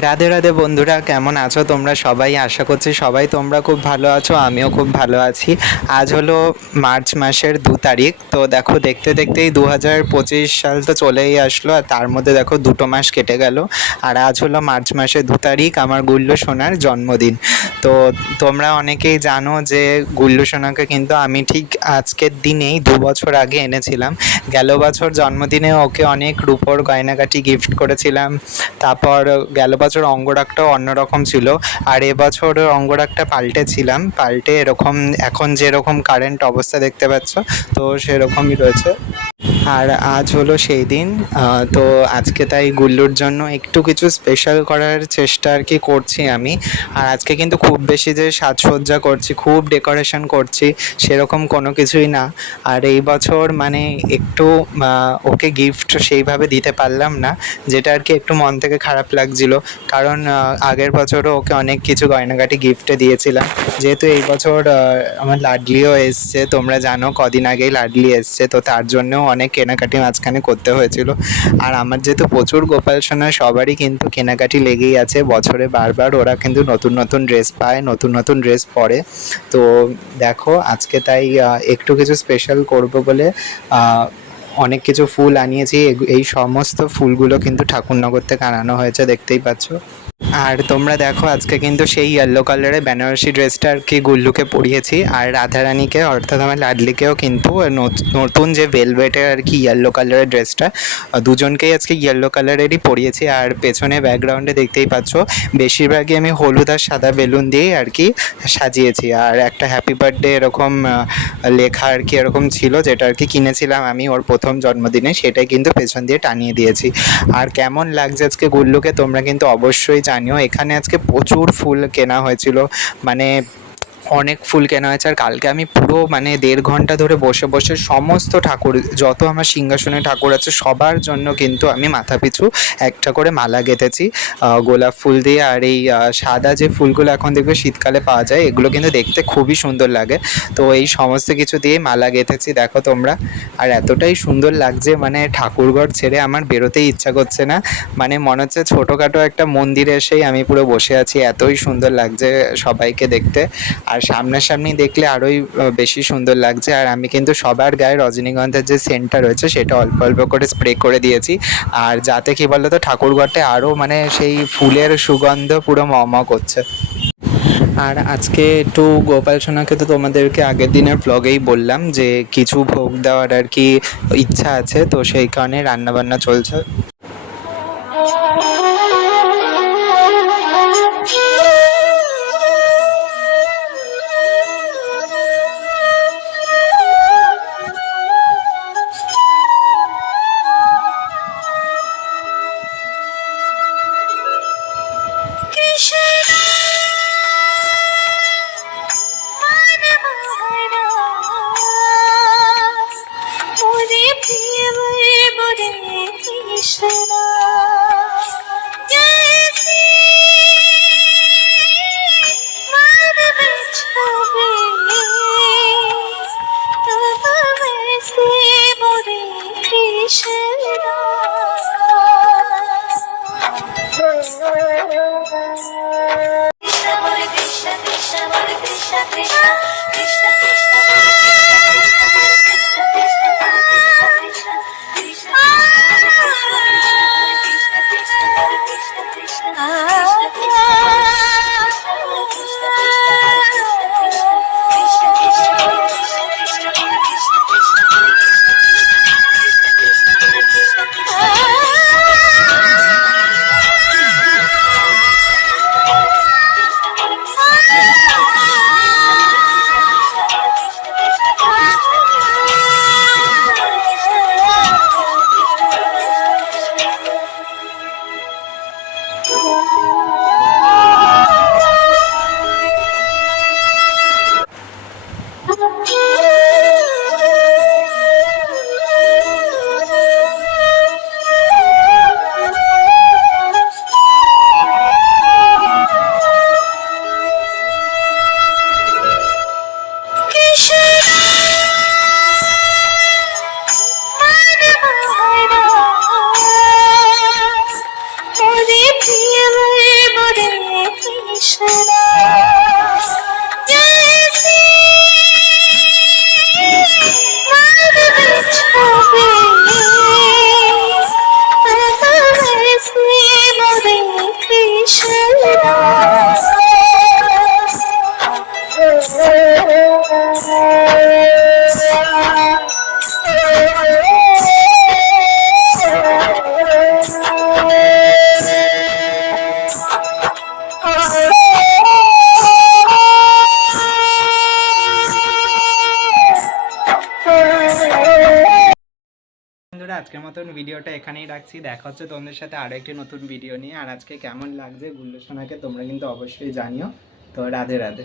রাধে রাধে বন্ধুরা, কেমন আছো তোমরা? সবাই আশা করছি সবাই তোমরা খুব ভালো আছো, আমিও খুব ভালো আছি। আজ হলো মার্চ মাসের দু তারিখ, তো দেখো দেখতে দেখতেই দু হাজার পঁচিশ সাল তো চলেই আসলো, আর তার মধ্যে দেখো দুটো মাস কেটে গেল। আর আজ হলো মার্চ মাসের দু তারিখ, আমার গুল্লু সোনার জন্মদিন। তো তোমরা অনেকেই জানো যে গুল্লু সোনাকে কিন্তু আমি ঠিক আজকের দিনেই দু বছর আগে এনেছিলাম। গেল বছর জন্মদিনে ওকে অনেক রূপোর গয়নাগাটি গিফট করেছিলাম। তারপর গেল বছর অঙ্গরাগটাও অন্যরকম ছিল। আর এবছর অঙ্গরাগটা পাল্টেছিলাম। পাল্টে এরকম এখন যেরকম কারেন্ট অবস্থা দেখতে পাচ্ছ, তো সেরকমই রয়েছে। আর আজ হলো সেই দিন। তো আজকে তাই গুল্লুর জন্য একটু কিছু স্পেশাল করার চেষ্টা আর কি করছি আমি। আর আজকে কিন্তু খুব বেশি যে সাজসজ্জা করছি, খুব ডেকোরেশন করছি, সেরকম কোনো কিছুই না। আর এই বছর মানে একটু ওকে গিফট সেইভাবে দিতে পারলাম না, যেটা আর কি একটু মন থেকে খারাপ লাগছিল। কারণ আগের বছরও ওকে অনেক কিছু গয়নাগাটি গিফটে দিয়েছিলাম। যেহেতু এই বছর আমার লাডলিও এসছে, তোমরা জানো কদিন আগেই লাডলি এসছে, তো তার জন্যও অনেক কেনাকাটি মাঝখানে করতে হয়েছিল। আর আমার যেহেতু প্রচুর গোপাল সোনা, সবারই কিন্তু কেনাকাটি লেগেই আছে। বছরে বারবার ওরা কিন্তু নতুন নতুন ড্রেস পায়, নতুন নতুন ড্রেস পরে। তো দেখো, আজকে তাই একটু কিছু স্পেশাল করব বলে অনেক কিছু ফুল আনিয়েছি এই সমস্ত ফুলগুলো কিন্তু ঠাকুরনগর থেকে আনানো হয়েছে, দেখতেই পাচ্ছ। আর তোমরা দেখো, আজকে কিন্তু সেই ইয়েলো কালারের বেনারসি ড্রেসটা আর কি গুল্লুকে পরিয়েছি। আর রাধারানীকে, অর্থাৎ আমার লাডলিকেও কিন্তু নতুন যে ভেলভেটের আর কি ইয়েলো কালারের ড্রেসটা দুজনকেই আজকে ইয়েলো কালারেরই পরিয়েছি। আর পেছনে ব্যাকগ্রাউন্ডে দেখতেই পাচ্ছ, বেশিরভাগই আমি হলুদ আর সাদা বেলুন দিয়েই আর কি সাজিয়েছি। আর একটা হ্যাপি বার্থডে এরকম লেখা আর কি এরকম ছিল, যেটা আর কি কিনেছিলাম আমি, ওর প্রথম জন্মদিনে সেটাই কিন্তু পেছন দিয়ে টানিয়ে দিয়েছি। আর কেমন লাগছে আজকে গুল্লুকে তোমরা কিন্তু অবশ্যই জানিও। এখানে আজকে প্রচুর ফুল কেনা হয়েছিল। মানে অনেক ফুল কেনা হয়েছে আর কালকে আমি পুরো মানে দেড় ঘণ্টা ধরে বসে বসে সমস্ত ঠাকুর, যত আমার সিংহাসনে ঠাকুর আছে সবার জন্য কিন্তু আমি মাথা পিছু একটা করে মালা গেঁথেছি। গোলাপ ফুল দিয়ে আর এই সাদা যে ফুলগুলো এখন দেখবে শীতকালে পাওয়া যায়, এগুলো কিন্তু দেখতে খুবই সুন্দর লাগে। তো এই সমস্ত কিছু দিয়ে মালা গেঁথেছি, দেখো তোমরা। আর এতটাই সুন্দর লাগছে মানে ঠাকুরঘর ছেড়ে আমার বেরোতেই ইচ্ছা করছে না। মানে মনে হচ্ছে ছোটোখাটো একটা মন্দিরে এসেই আমি পুরো বসে আছি, এতই সুন্দর লাগছে সবাইকে দেখতে। আর সামনাসামনি দেখলে আরোই বেশি সুন্দর লাগছে। আর আমি কিন্তু সবার গায়ে রজনীগন্ধার যে সেন্টটা রয়েছে, সেটা অল্প অল্প করে স্প্রে করে দিয়েছি। আর যাতে কি বলতো, ঠাকুরঘরটা আরও মানে সেই ফুলের সুগন্ধ পুরো ম ম করছে। আর আজকে একটু গোপাল সোনাকে তো তোমাদেরকে আগের দিনের ব্লগেই বললাম যে, কিছু ভোগ দেওয়ার আর কি ইচ্ছা আছে, তো সেই কারণে রান্নাবান্না চলছে। আসে না Krishna, Krishna, Krishna, Krishna, Krishna. ah. বন্ধুরা, আজকের মতন ভিডিওটা এখানেই রাখছি। দেখা হচ্ছে তোমাদের সাথে আরও একটি নতুন ভিডিও নিয়ে। আর আজকে কেমন লাগছে গুল্লু সোনাকে তোমরা কিন্তু অবশ্যই জানিও। তো রাধে রাধে।